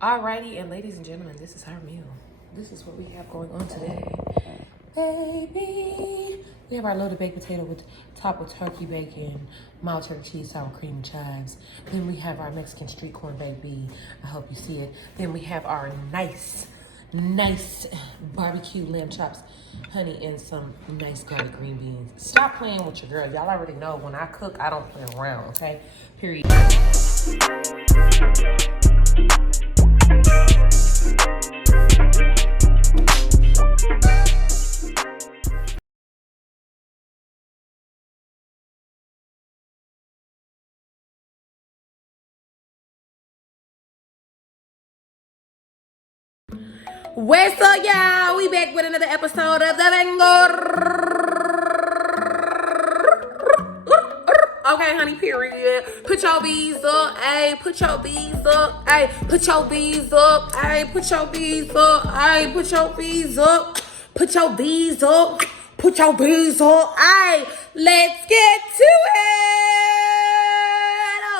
Alrighty, and ladies and gentlemen, this is our meal. This is what we have going on today. Baby, we have our loaded baked potato with topped with turkey bacon, mild turkey cheese, sour cream, and chives. Then we have our Mexican street corn baked bean. I hope you see it. Then we have our nice barbecue lamb chops, honey, and some nice garlic green beans. Stop playing with your girl. Y'all already know when I cook, I don't play around, okay? Period. What's up, y'all? We back with another episode of the Vangos. Okay, honey, period. Put your bees up, ayy. Put your bees up, ayy. Put your bees up, ayy. Put your bees up, ayy. Put your bees up. Put your bees up. Put your bees up, ayy. Let's get to it.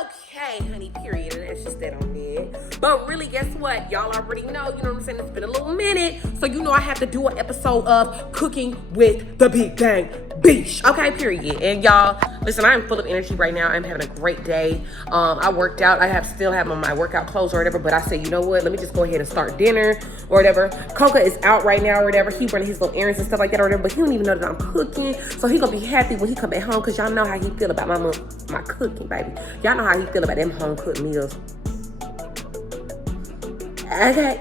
Okay, honey, period. And that's just that on there. But really, guess what? Y'all already know, you know what I'm saying? It's been a little minute. So you know I have to do an episode of Cooking with the Big Gang Beach. Okay, period. And y'all, listen, I'm full of energy right now. I'm having a great day. I worked out. I still have on my workout clothes or whatever. But I said, you know what? Let me just go ahead and start dinner or whatever. Coca is out right now or whatever. He running his little errands and stuff like that or whatever. But he don't even know that I'm cooking. So he gonna be happy when he come back home. Because y'all know how he feel about my cooking, baby. Y'all know how he feel about them home cooked meals. Okay.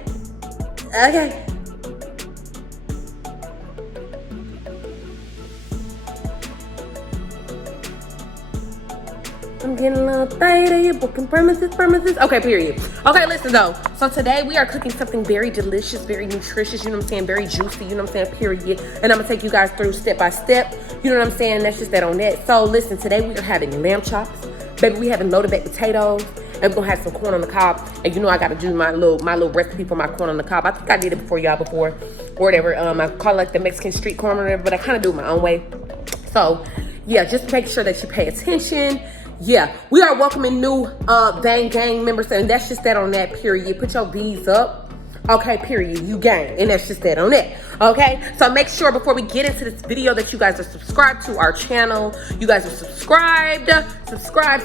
I'm getting a little tired. You're booking premises. Okay, period. Okay, listen though. So today we are cooking something very delicious, very nutritious, you know what I'm saying, very juicy, you know what I'm saying, period. And I'm gonna take you guys through step by step. You know what I'm saying? That's just that on that. So listen, today we are having lamb chops. Baby, we having loaded baked potatoes. And we're gonna have some corn on the cob. And you know I gotta do my little recipe for my corn on the cob. I think I did it before y'all or whatever. I call it like the Mexican street corn or whatever, but I kind of do it my own way. So yeah, just make sure that you pay attention. Yeah, we are welcoming new Bang Gang members, and that's just that on that, period. Put your V's up. Okay, period. You gang. And that's just that on that. Okay? So make sure before we get into this video that you guys are subscribed to our channel. You guys are subscribed. Subscribe,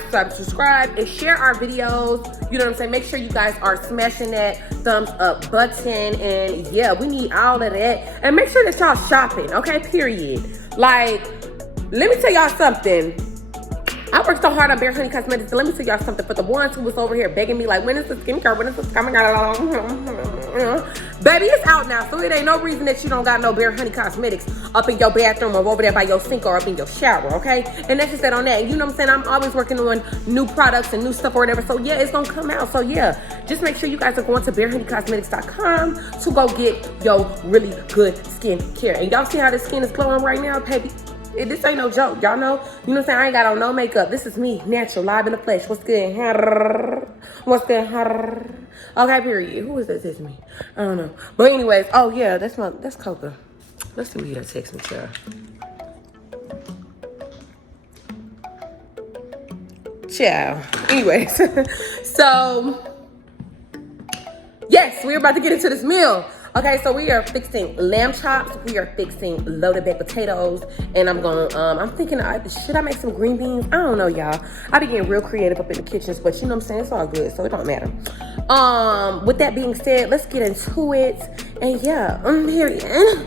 and share our videos. You know what I'm saying? Make sure you guys are smashing that thumbs up button. And yeah, we need all of that. And make sure that y'all shopping. Okay? Period. Like, let me tell y'all something. I worked so hard on Bare Honey Cosmetics, so let me tell y'all something. For the ones who was over here begging me, like, when is the skincare? When is this coming out? Baby, it's out now, so it ain't no reason that you don't got no Bare Honey Cosmetics up in your bathroom or over there by your sink or up in your shower, okay? And that's just that on that. You know what I'm saying? I'm always working on new products and new stuff or whatever, so yeah, it's gonna come out. So yeah, just make sure you guys are going to barehoneycosmetics.com to go get your really good skincare. And y'all see how the skin is glowing right now, baby? This ain't no joke, y'all know. You know what I'm saying? I ain't got on no makeup. This is me, natural, live in the flesh. What's good? What's good? Okay, period. Who is that? It's me. I don't know. But anyways, oh yeah, that's Coca. Let's see who that text me, child. Ciao. Anyways, so yes, we're about to get into this meal. Okay, so we are fixing lamb chops. We are fixing loaded baked potatoes. And I'm thinking, should I make some green beans? I don't know, y'all. I be getting real creative up in the kitchens, but you know what I'm saying? It's all good, so it don't matter. With that being said, let's get into it. And yeah, here we go.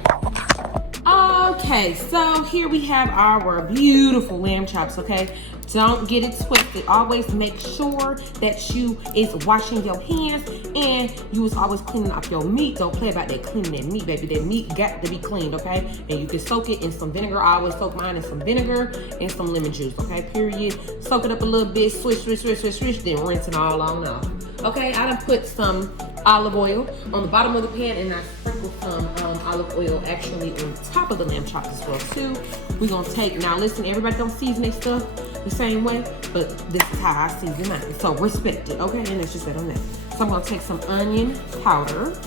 Okay, so here we have our beautiful lamb chops, okay? Don't get it twisted. Always make sure that you is washing your hands and you is always cleaning off your meat. Don't play about that cleaning that meat, baby. That meat got to be cleaned, okay? And you can soak it in some vinegar. I always soak mine in some vinegar and some lemon juice, okay? Period. Soak it up a little bit, swish, then rinse it all on off. Okay, I done put some olive oil on the bottom of the pan and I sprinkle some olive oil actually on top of the lamb chops as well too. We're gonna take, now listen, everybody don't season their stuff the same way, but this is how I season mine. So respect it, okay? And that's just that on that. So I'm gonna take some onion powder.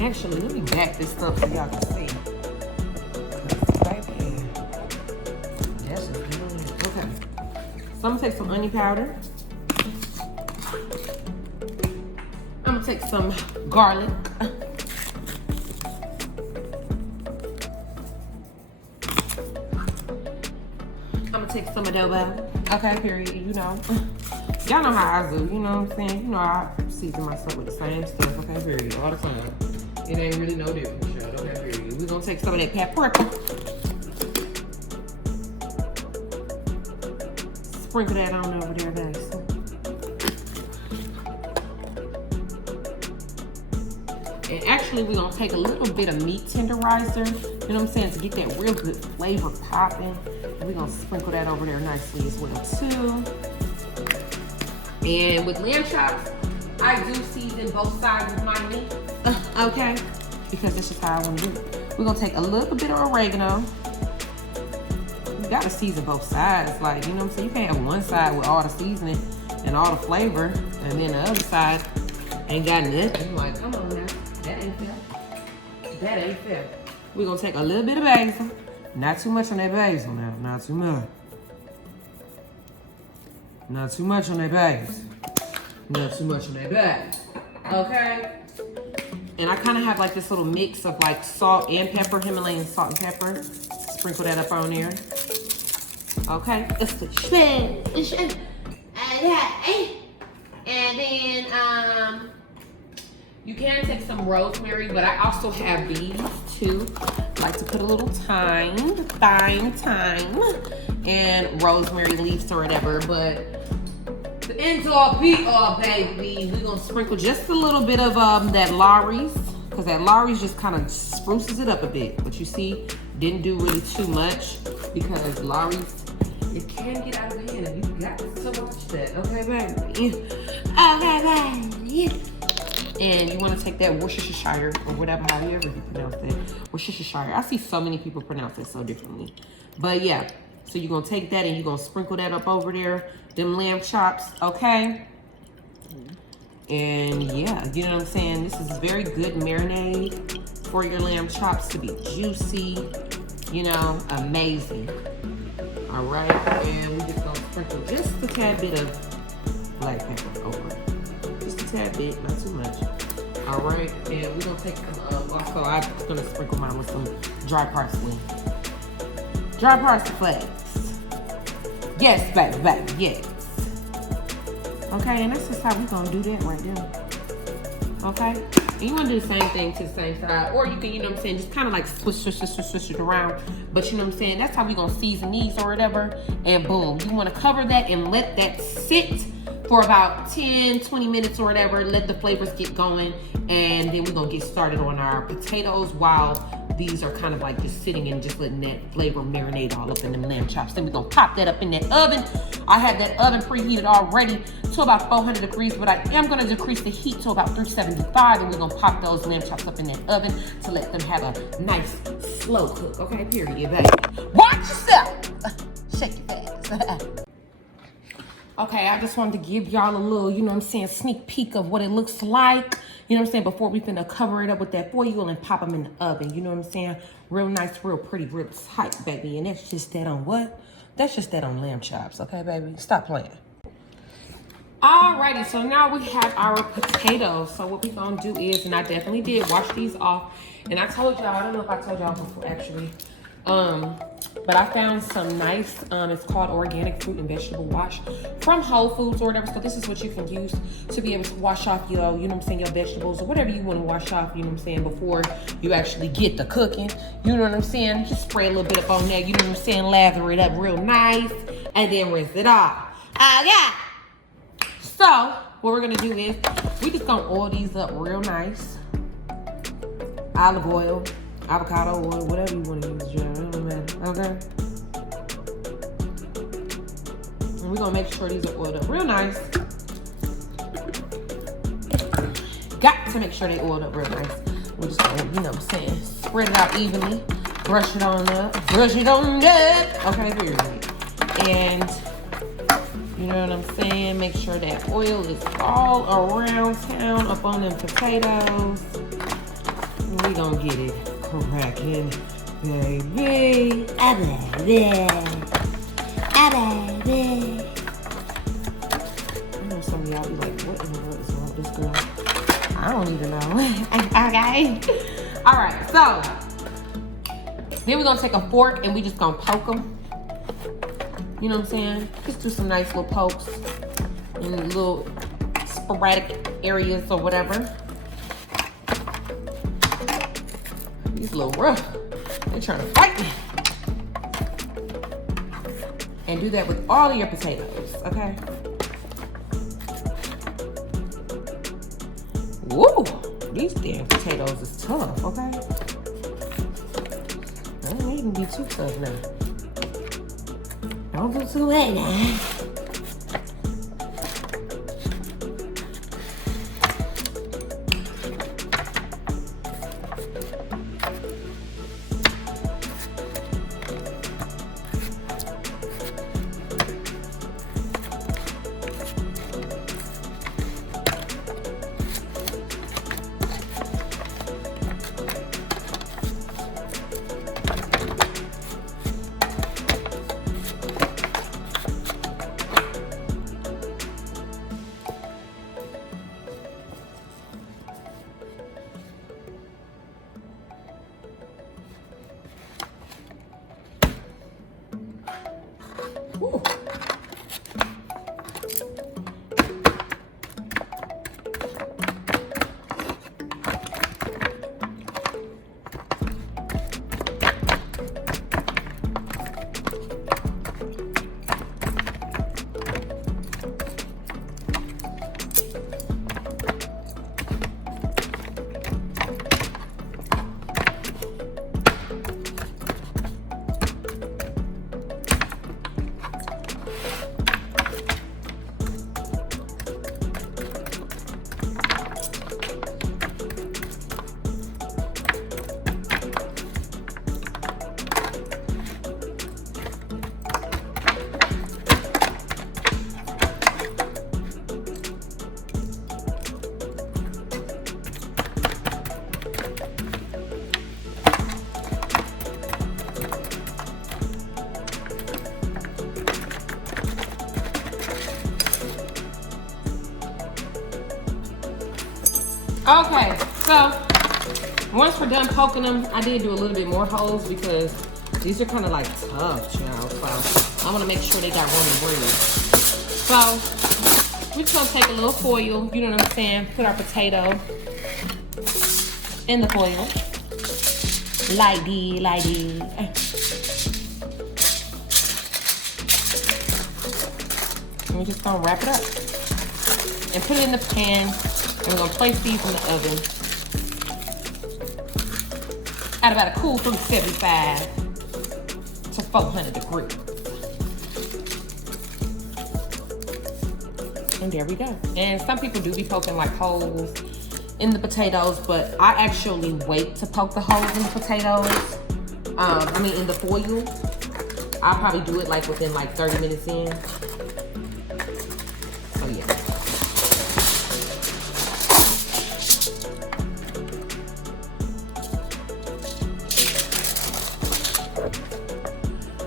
Actually, let me back this up so y'all can see. Baby, that's just good. Okay. So I'm gonna take some onion powder. gonna take some garlic. I'm gonna take some adobo. Okay, period, you know. Y'all know how I do, you know what I'm saying? You know I season myself with the same stuff, okay, period, all the time. It ain't really no difference, y'all, okay, period. We're gonna take some of that paprika. Sprinkle that on over there, guys. And actually, we're gonna take a little bit of meat tenderizer, you know what I'm saying, to get that real good flavor popping. And we're gonna sprinkle that over there nicely as well, too. And with lamb chops, I do season both sides of my meat, okay? Because this is how I want to do it. We're gonna take a little bit of oregano. You gotta season both sides, like, you know what I'm saying? You can't have one side with all the seasoning and all the flavor, and then the other side ain't got nothing. Like, come on now, that ain't fair. That ain't fair. We're gonna take a little bit of basil. Not too much on that basil now, not too much. Not too much on that basil. Not too much on that basil. Okay? And I kind of have like this little mix of like salt and pepper, Himalayan salt and pepper. Sprinkle that up on there. Okay? And then you can take some rosemary, but I also have these too. I like to put a little thyme, and rosemary leaves or whatever, but the end all be all, baby. We're gonna sprinkle just a little bit of that Lawry's, because that Lawry's just kind of spruces it up a bit. But you see, didn't do really too much because Lawry's, it can get out of hand, and you got to watch that, okay, baby? Okay, baby. And you want to take that Worcestershire or whatever, however you pronounce that. Worcestershire. I see so many people pronounce it so differently. But yeah, so you're going to take that and you're going to sprinkle that up over there. Them lamb chops, okay? And yeah, you know what I'm saying? This is very good marinade for your lamb chops to be juicy, you know, amazing. All right, and we just going to sprinkle just a tad bit of black pepper over it. Just a tad bit, not too much. All right, and we're gonna take some, also I'm gonna sprinkle mine with some dry parsley. Dry parsley flakes. Yes, baby, yes. Okay, and that's just how we're gonna do that right there. Okay, and you wanna do the same thing to the same side, or you can, you know what I'm saying, just kind of like swish it around. But you know what I'm saying, that's how we gonna season these or whatever, and boom. You wanna cover that and let that sit for about 10-20 minutes or whatever. Let the flavors get going, and then we're gonna get started on our potatoes while these are kind of like just sitting and just letting that flavor marinate all up in them lamb chops. Then we're gonna pop that up in that oven. I have that oven preheated already to about 400 degrees, but I am gonna decrease the heat to about 375, and we're gonna pop those lamb chops up in that oven to let them have a nice slow cook, okay, period, baby. Watch yourself. Shake your ass. Okay, I just wanted to give y'all a little, you know what I'm saying, sneak peek of what it looks like. You know what I'm saying, before we finna cover it up with that foil and pop them in the oven. You know what I'm saying? Real nice, real pretty, real tight, baby. And that's just that on what? That's just that on lamb chops, okay, baby? Stop playing. Alrighty, so now we have our potatoes. So what we gonna do is, and I definitely did wash these off. And I told y'all, I don't know if I told y'all before actually, but I found some nice, it's called organic fruit and vegetable wash from Whole Foods or whatever. So this is what you can use to be able to wash off your, you know what I'm saying, your vegetables or whatever you want to wash off, you know what I'm saying, before you actually get the cooking. You know what I'm saying? Just spray a little bit up on there, you know what I'm saying, lather it up real nice, and then rinse it off. Yeah. So what we're gonna do is, we just gonna oil these up real nice. Olive oil, avocado oil, whatever you want to use, John. It don't matter. Okay. And we're gonna make sure these are oiled up real nice. Got to make sure they oiled up real nice. We're just gonna, you know what I'm saying, spread it out evenly, brush it on up, brush it on up. Okay, period. And you know what I'm saying? Make sure that oil is all around town up on them potatoes. We gonna get it cracking, baby. Baby. I know some of y'all be like, what in the world is wrong with this girl? I I don't even know. Okay. All right, so then we're gonna take a fork and we just gonna poke them. You know what I'm saying? Just do some nice little pokes in little sporadic areas or whatever. He's a little rough. They're trying to fight me. And do that with all of your potatoes, okay? Woo! These damn potatoes is tough, okay? I don't need to be too tough now. Don't do too bad now. Okay, so once we're done poking them, I did do a little bit more holes because these are kind of like tough, child. So I want to make sure they got room to breathe. So we're just gonna take a little foil, you know what I'm saying? Put our potato in the foil. Like and we're just gonna wrap it up and put it in the pan. And we're gonna place these in the oven at about a cool 375 to 400 degrees. And there we go. And some people do be poking like holes in the potatoes, but I actually wait to poke the holes in the potatoes. In the foil. I'll probably do it like within like 30 minutes in. So yeah.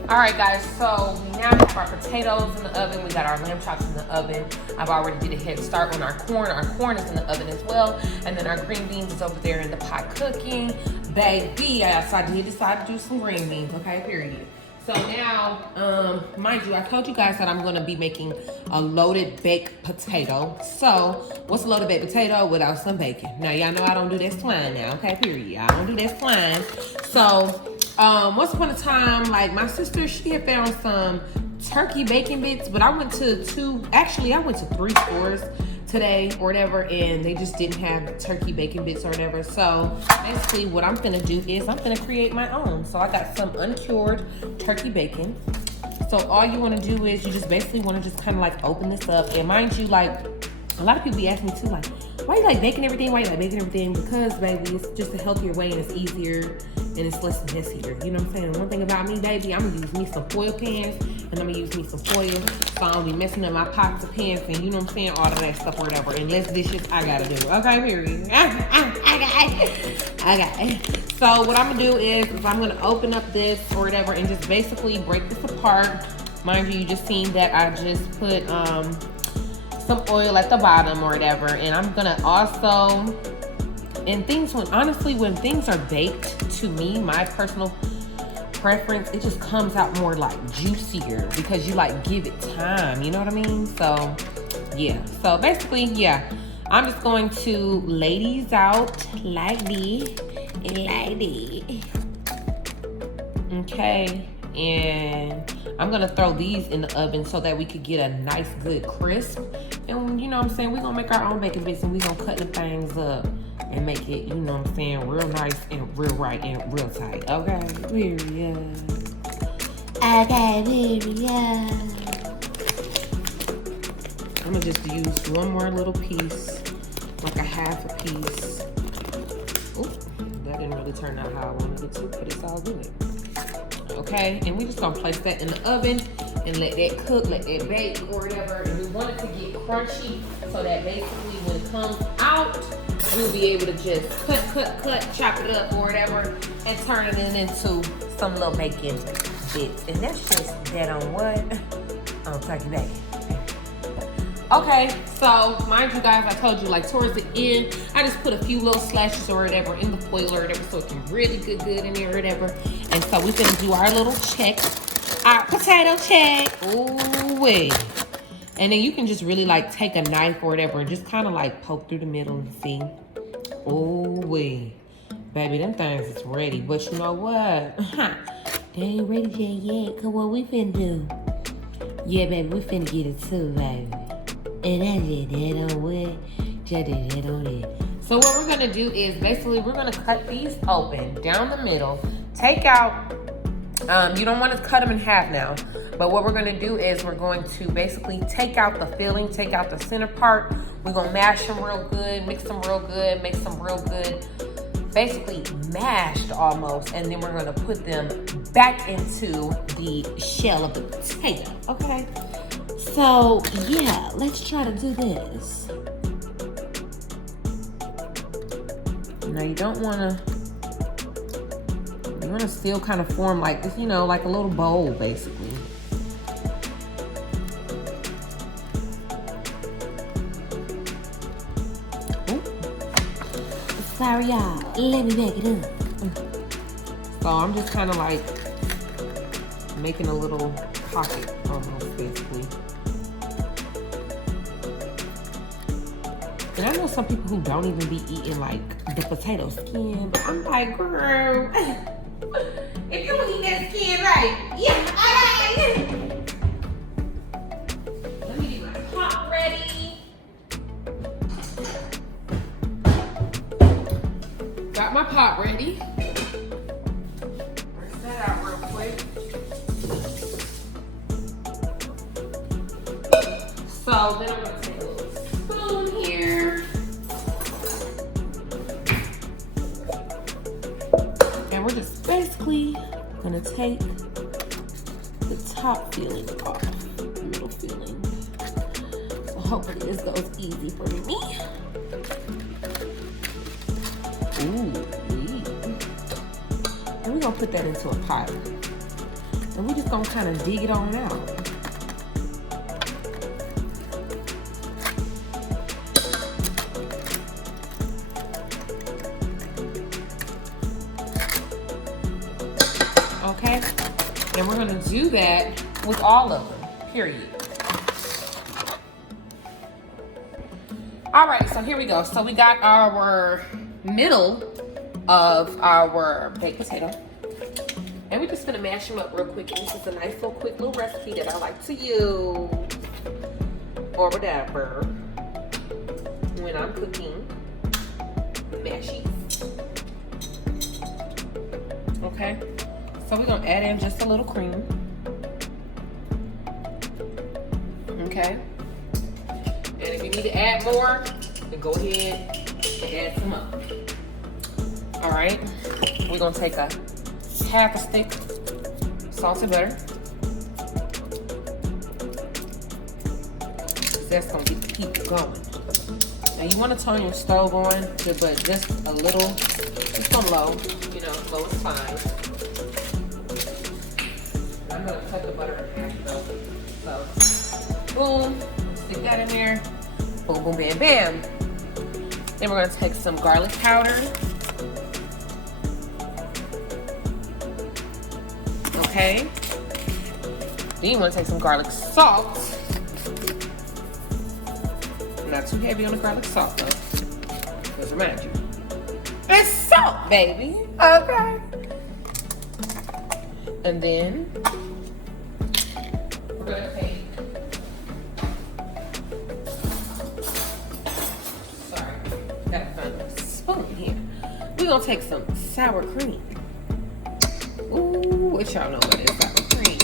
All right, guys, so we now have our potatoes in the oven. We got our lamb chops in the oven. I've already did a head start on our corn. Our corn is in the oven as well. And then our green beans is over there in the pot cooking. Baby, I did decide to do some green beans, okay, period. So now, mind you, I told you guys that I'm gonna be making a loaded baked potato. So, what's a loaded baked potato without some bacon? Now, y'all know I don't do that swine now, okay, period. I don't do that swine. So, once upon a time, like my sister, she had found some turkey bacon bits, but I went to 3 stores today or whatever, and they just didn't have turkey bacon bits or whatever. So basically what I'm gonna do is I'm gonna create my own. So I got some uncured turkey bacon. So all you wanna do is you just basically wanna just kind of like open this up. And mind you, like a lot of people be asking me too, like, why you like baking everything? Why you like baking everything? Because baby, it's just a healthier way and it's easier and it's less messier. You know what I'm saying? One thing about me, baby, I'm gonna use me some foil pans and I'm gonna use me some foil so I don't be messing up my pots of pans and you know what I'm saying? All of that stuff or whatever. And less dishes I gotta do. Okay, period. Okay. So what I'm gonna do is I'm gonna open up this or whatever and just basically break this apart. Mind you, you just seen that I just put some oil at the bottom or whatever. And I'm gonna also, and things, when things are baked, to me, my personal preference, it just comes out more like juicier because you like give it time, you know what I mean? So yeah, so basically, yeah, I'm just going to lay these out like this and like this. Okay, and I'm gonna throw these in the oven so that we could get a nice good crisp. And you know what I'm saying, we're gonna make our own bacon bits and we're gonna cut the things up and make it, you know what I'm saying, real nice and real right and real tight. Okay, period. Okay, period. I'm gonna just use one more little piece, like a half a piece. Oop, that didn't really turn out how I wanted it to, but it's all good. Okay, and we just gonna place that in the oven and let that cook, let that bake or whatever. And we want it to get crunchy so that basically when it comes out, we'll be able to just cut, chop it up or whatever, and turn it into some little bacon bits. And that's just that on what? On turkey bacon. Okay, so mind you guys, I told you like towards the end, I just put a few little slashes or whatever in the foil or whatever so it can really get good in there or whatever. And so we're gonna do our little check, our potato check. Ooh wee. And then you can just really like take a knife or whatever and just kind of like poke through the middle and see. Ooh wee. Baby, them things is ready. But you know what? They ain't ready yet. Cause what we finna do? Yeah, baby, we finna get it too, baby. And I did that on what? Just did that on it. So what we're gonna do is basically we're gonna cut these open down the middle. Take out, you don't wanna cut them in half now. But what we're gonna do is we're going to basically take out the filling, take out the center part. We're gonna mash them real good, mix them real good, make them real good. Basically mashed almost. And then we're gonna put them back into the shell of the potato, okay? So yeah, let's try to do this. Now you don't wanna, you wanna still kind of form like this, you know, like a little bowl basically. Ooh. Sorry y'all, let me back it up. So I'm just kind of like making a little pocket almost basically. And I know some people who don't even be eating like the potato skin, but I'm like, girl, if you don't eat that skin right, yeah, alright. Let me get my pot ready. Got my pot ready. Rinse that out real quick. So then I'm gonna take a little spoon here. And we're just basically gonna take the top filling off, the middle filling. So hopefully this goes easy for me. Ooh, and we're gonna put that into a pot. And we're just gonna kind of dig it on out. Okay, and we're gonna do that with all of them, period. All right, so here we go. So we got our middle of our baked potato. And we're just gonna mash them up real quick. And this is a nice little quick little recipe that I like to use or whatever when I'm cooking mashies. Okay, so we're gonna add in just a little cream. Okay, and if you need to add more, then go ahead and add some up. All right, we're gonna take a half a stick salted butter. That's gonna keep going. Now you want to turn your stove on, but just a little, just on low. You know, low is fine. I'm gonna cut the butter in half though. So, boom, stick that in there. Boom, boom, bam, bam. Then we're gonna take some garlic powder. Okay. Then you wanna take some garlic salt. Not too heavy on the garlic salt though. Just remind you. It's salt, baby. Okay. And then we're gonna take, sorry, gotta find a spoon here. We're gonna take some sour cream. Ooh, what y'all know what is sour cream?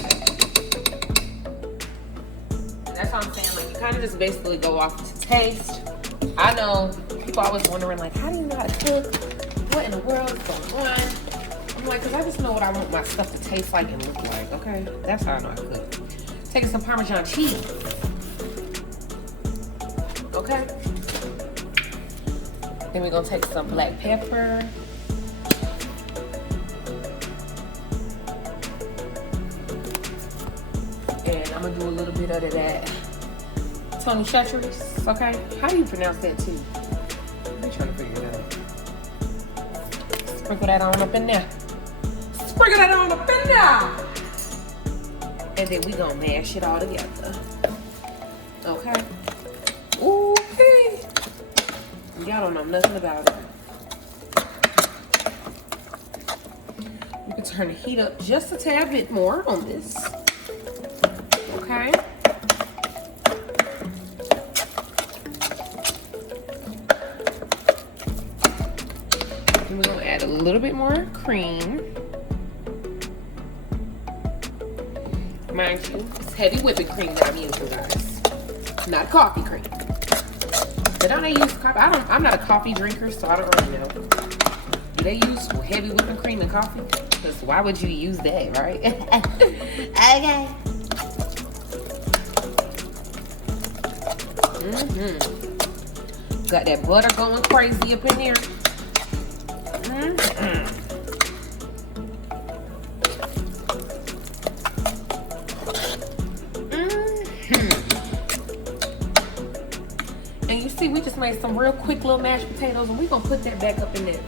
And that's what I'm saying, like you kind of just basically go off to taste. I know people always wondering like, how do you know how to cook? What in the world is going on? I'm like, because I just know what I want my stuff to taste like and look like, okay? That's how I know I cook. Taking some Parmesan cheese. Okay? Then we're going to take some black pepper. And I'm going to do a little bit of that Tony Chachere's, okay? How do you pronounce that too? I'm trying to figure it out. Sprinkle that on up in there. Sprinkle that on up in there. And then we gonna mash it all together. Okay? Ooh, hey. Y'all don't know nothing about it. You can turn the heat up just a tad bit more on this. Okay? And we're gonna add a little bit more cream. Mind you, it's heavy whipping cream that I'm using, guys. Not coffee cream. But don't they use coffee? I'm not a coffee drinker, so I don't really know. Do they use heavy whipping cream in coffee? Because why would you use that, right? Okay. Got that butter going crazy up in here. And you see, we just made some real quick little mashed potatoes, and we're gonna put that back up in that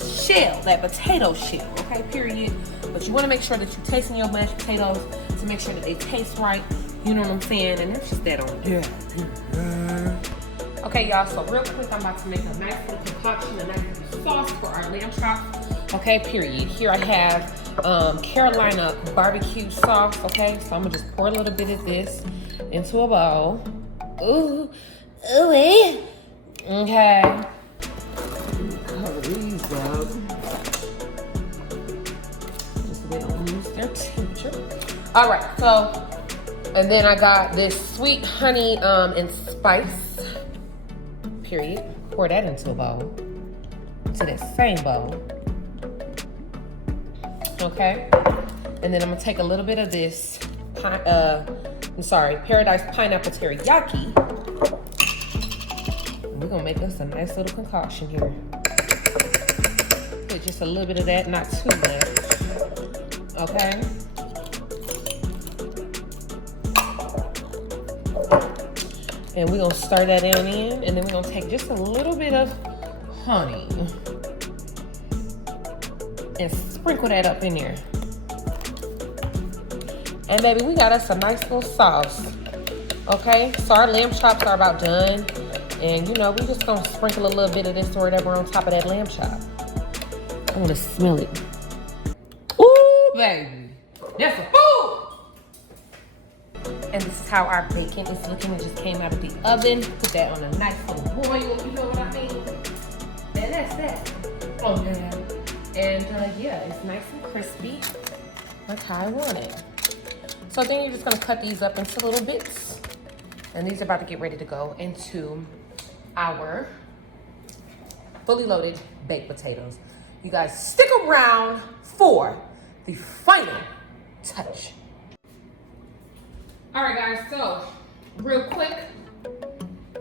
shell, that potato shell, okay, period. But you wanna make sure that you're tasting your mashed potatoes to make sure that they taste right, you know what I'm saying? And that's just that on there. Okay, y'all, so real quick, I'm about to make a nice little concoction, a nice little sauce for our lamb chops, okay, period. Here I have Carolina barbecue sauce, okay? So I'm gonna just pour a little bit of this into a bowl. Ooh, ooh-wee. Okay. Cover these up. Just so they don't lose their temperature. All right, so, and then I got this sweet honey and spice. Period. Pour that into a bowl. Into that same bowl. Okay. And then I'm gonna take a little bit of this, Paradise Pineapple Teriyaki. And we're gonna make us a nice little concoction here. Put just a little bit of that, not too much. Okay. And we're gonna stir that down in, and then we're gonna take just a little bit of honey and sprinkle that up in there. And baby, we got us a nice little sauce. Okay, so our lamb chops are about done. And you know, we're just gonna sprinkle a little bit of this or whatever on top of that lamb chop. I wanna smell it. Ooh, baby, that's a food! And this is how our bacon is looking. It just came out of the oven. Put that on a nice little boil, you know what I mean? And that's that. Oh yeah. And yeah, it's nice and crispy. That's how I want it. So then you're just gonna cut these up into little bits. And these are about to get ready to go into our fully loaded baked potatoes. You guys stick around for the final touch. All right, guys, so real quick,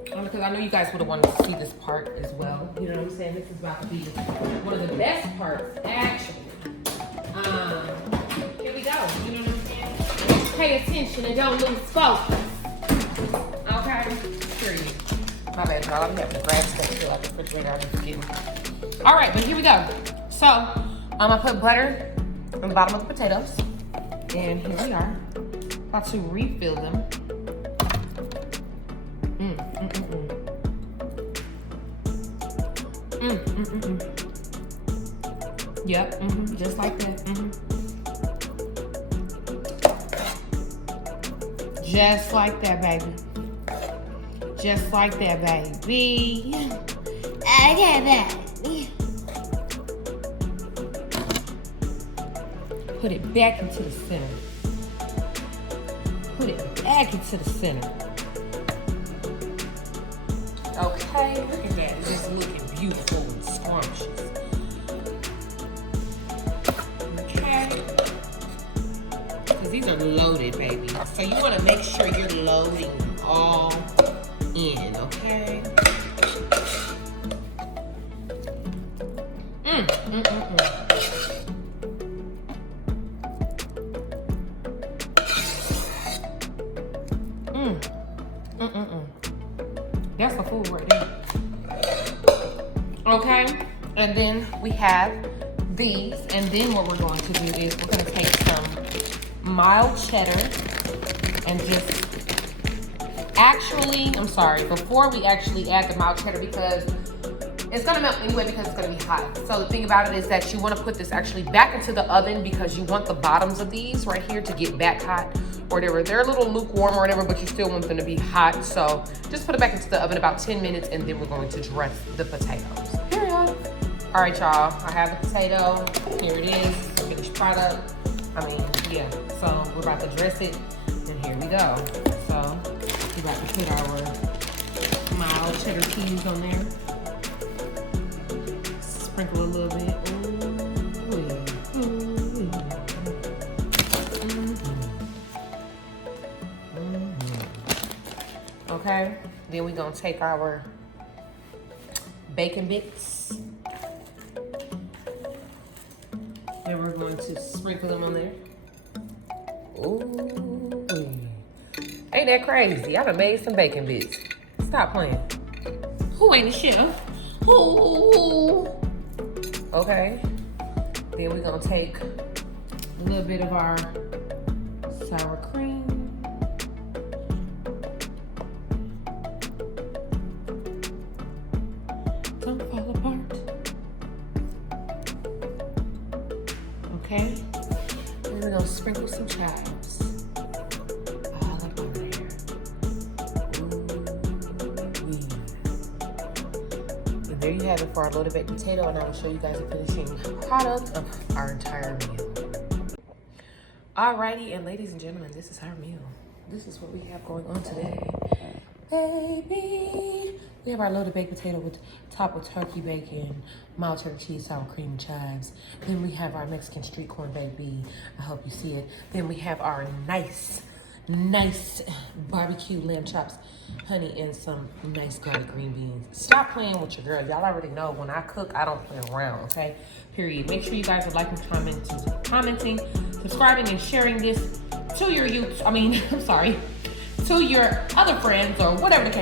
because I know you guys would have wanted to see this part as well. You know what I'm saying? This is about to be one of the best parts, actually. Here we go. You know what I'm saying? Pay attention and don't lose focus. Okay? Period. My bad, y'all. I'm having to grab stuff still out the refrigerator. I was forgetting. All right, but here we go. So, I'm gonna put butter on the bottom of the potatoes. And here we are. About to refill them. Yep, just like that. Just like that, baby. Just like that, baby. I got that. Put it back into the center. Put it back into the center. Okay, look at that. It's just looking beautiful and scrumptious. Okay. Because these are loaded, baby. So you want to make sure you're loading them all in, okay? That's the food right there. Okay, and then we have these, and then what we're going to do is we're going to take some mild cheddar and just actually, I'm sorry, before we actually add the mild cheddar, because it's gonna melt anyway because it's gonna be hot. So the thing about it is that you wanna put this actually back into the oven because you want the bottoms of these right here to get back hot or whatever. They're a little lukewarm or whatever, but you still want them to be hot. So just put it back into the oven about 10 minutes and then we're going to dress the potatoes. Period. All right, y'all, I have the potato. Here it is, finished product. I mean, yeah, so we're about to dress it and here we go. So we're about to put our mild cheddar cheese on there. Sprinkle a little bit. Okay, then we're gonna take our bacon bits. Then we're going to sprinkle them on there. Ooh. Ain't that crazy? I done made some bacon bits. Stop playing. Who ain't the chef? Who? Okay. Then we're gonna take a little bit of our sour cream. Don't fall apart. Okay. Then we're gonna sprinkle some chives. All up over here. There you have it for our loaded baked potato, and I will show you guys the finishing product of our entire meal. Alrighty, and ladies and gentlemen, this is our meal. This is what we have going on today. Baby, we have our loaded baked potato topped with turkey bacon, mild cheddar cheese, sour cream, and chives. Then we have our Mexican street corn baked bean. I hope you see it. Then we have our nice barbecue lamb chops, honey, and some nice garlic green beans. Stop playing with your girl. Y'all already know when I cook, I don't play around, okay? Period. Make sure you guys are liking, commenting, subscribing, and sharing this to your to your other friends or whatever the case.